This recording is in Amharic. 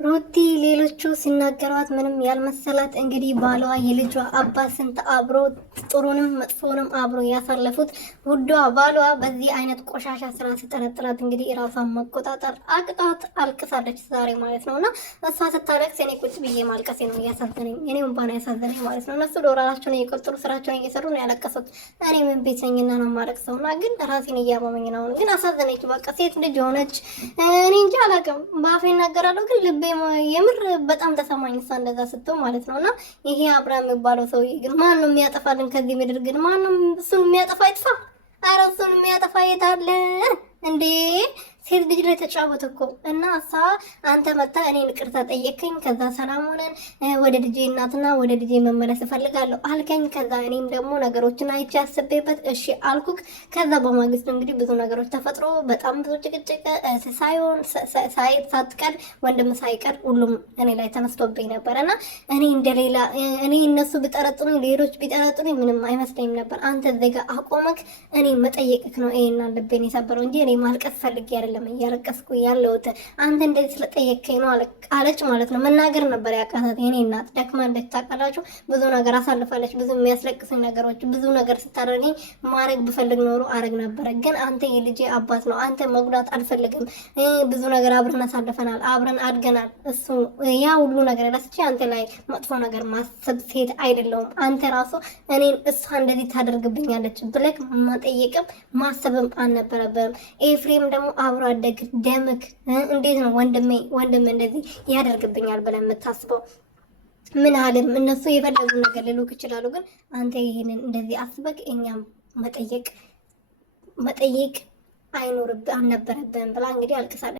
ሩቲ ሌሎቹ ሲናገሯት ምንም ያልመሰላት እንግዲህ ባሏ የልጇ አባት ስንት አብሮ ጥሩንም መጥፎንም አብሮ ያሳለፉት ውዷ ባሏ በዚህ አይነት ቆሻሻ ስራ ሲጠረጥራት እንግዲህ ራሷን መቆጣጠር አቅጣት አልቅሳለች ዛሬ ማለት ነውና እሷ ስታለቅስ እኔ ቁጭ ብዬ ማልቀሴ ነው ያሳዘነኝ። እኔ እንባን ያሳዘነኝ ማለት ነው። እነሱ ዶላራቸውን እየቆጠሩ ስራቸውን እየሰሩ ነው ያለቀሱት። እኔ ምን ቤተኝና ነው ማለቅሰውና ግን ራሴን እያመመኝ ነው። ግን አሳዘነች። በቃ ሴት ልጅ ሆነች። እኔ እንጂ አላውቅም ባፌ እናገራለሁ ግን ልቤ የምር በጣም ተሰማኝ እሷ እንደዛ ስትው ማለት ነውና ይሄ አብርሃም የሚባለው ሰውዬ ግን ማን ነው የሚያጠፋልን ከዚህ ምድር? ግን ማን ነው እሱን የሚያጠፋ? ይጥፋ። ኧረ እሱን የሚያጠፋ የት አለ እንዴ? ሴት ልጅ ላይ ተጫወተ እኮ እና እሷ አንተ መጣ እኔን ይቅርታ ጠየቅከኝ፣ ከዛ ሰላም ሆነን ወደ ልጄ እናትና ወደ ልጄ መመለስ እፈልጋለሁ አልከኝ። ከዛ እኔም ደግሞ ነገሮችን አይቼ አስቤበት እሺ አልኩክ። ከዛ በማግስቱ እንግዲህ ብዙ ነገሮች ተፈጥሮ በጣም ብዙ ጭቅጭቅ ሳይሆን ሳትቀር ወንድም ሳይቀር ሁሉም እኔ ላይ ተነስቶብኝ ነበርና እኔ እንደሌላ እኔ እነሱ ቢጠረጥሩኝ ሌሎች ቢጠረጥሩኝ ምንም አይመስለኝም ነበር። አንተ እዚህ ጋር አቆመክ እኔ መጠየቅክ ነው ይሄን ልቤን የሰበረው እንጂ እኔ ማልቀስ ፈልጌ አይደለም እያለቀስኩ ያለሁት አንተ እንደዚህ ስለጠየቀኝ ነው አለች ማለት ነው። መናገር ነበር ያቃታት። የኔ እናት ደክማ እንደታቀላችሁ ብዙ ነገር አሳልፋለች። ብዙ የሚያስለቅስኝ ነገሮች ብዙ ነገር ስታደርገኝ ማረግ ብፈልግ ኖሮ አረግ ነበር። ግን አንተ የልጄ አባት ነው። አንተ መጉዳት አልፈልግም። ብዙ ነገር አብረን አሳልፈናል፣ አብረን አድገናል። እሱ ያ ሁሉ ነገር ረስቼ አንተ ላይ መጥፎ ነገር ማሰብ ሴት አይደለሁም። አንተ ራሱ እኔን እሷ እንደዚህ ታደርግብኛለች ብለህ መጠየቅም ማሰብም አልነበረብህም። ኤፍሬም ደግሞ አብሮ አደግ ደምክ እንዴት ነው ወንድሜ እንደዚህ ያደርግብኛል ብለን የምታስበው? ምን አለም እነሱ የፈለጉ ነገር ሊሉክ ይችላሉ። ግን አንተ ይሄንን እንደዚህ አስበክ እኛም መጠየቅ አይኖርብህ አልነበረብህም ብላ እንግዲህ አልቅሳለች።